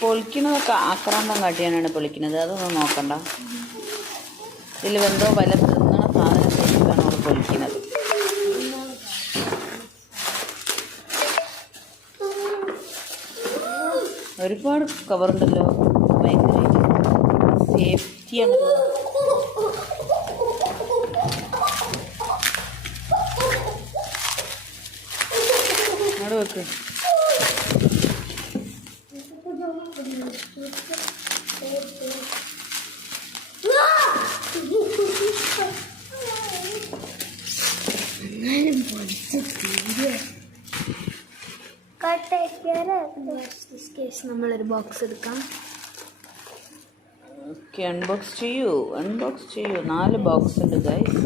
പൊളിക്കുന്നതൊക്കെ ആക്രാന്തം കാട്ടിയാനാണ് പൊളിക്കുന്നത്. അതൊന്നും നോക്കണ്ട. ഇതിൽ എന്തോ വില തിന്നണ സാധനം വെച്ചിട്ടാണ് അവൾ പൊളിക്കുന്നത്. ഒരുപാട് കവറുണ്ടല്ലോ. ഭയങ്കര സേഫ്റ്റിയാണ്. അവിടെ വെക്ക്. നമ്മളൊരു ബോക്സ് എടുക്കാം. ഓക്കെ, അൺബോക്സ് ചെയ്യൂ. 4 ബോക്സ് ഉണ്ട് ഗൈസ്.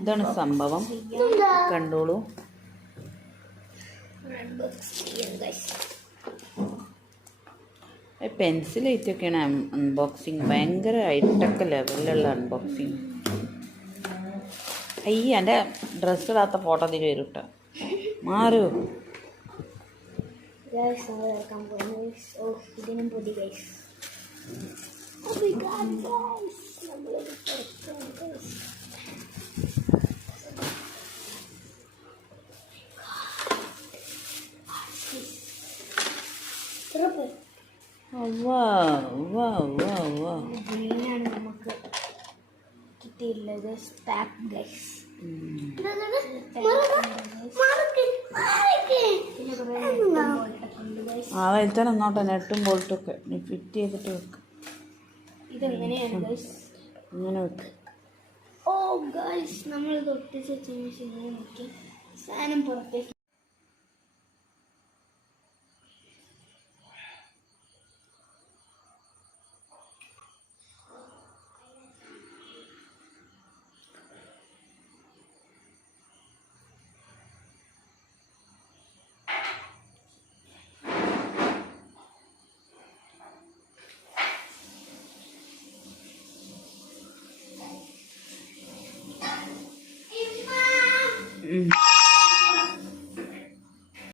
ഇതാണ് സംഭവം. കണ്ടോളൂ. പെൻസിലായിട്ടൊക്കെയാണ് അൺബോക്സിങ്. ഭയങ്കര ഹൈടെക് ലെവലിലുള്ള അൺബോക്സിങ്. അയ്യ, എൻ്റെ ഡ്രസ്സ് ഇടാത്ത ഫോട്ടോ അതിൽ വരും കേട്ടോ. മാറൂ. ഇതിനും പൊടി ഗൈസ്. ഗ്രീനാണ് നമുക്ക് കിട്ടിയിട്ടുള്ളത്. സ്പാക്ക് ഗൈസ്. അതിൽ അങ്ങോട്ടെ നെട്ടും ബോൾട്ടൊക്കെ ഫിറ്റ് ചെയ്തിട്ട് വെക്ക്. ഇതെങ്ങനെയാണ് ഗൈസ്? ഇങ്ങനെ വെക്ക്. ഓ ഗൈസ്, നമ്മൾ തൊട്ടിച്ച് വെച്ചതിന് ശേഷം നോക്കി സാധനം പുറത്തേക്ക്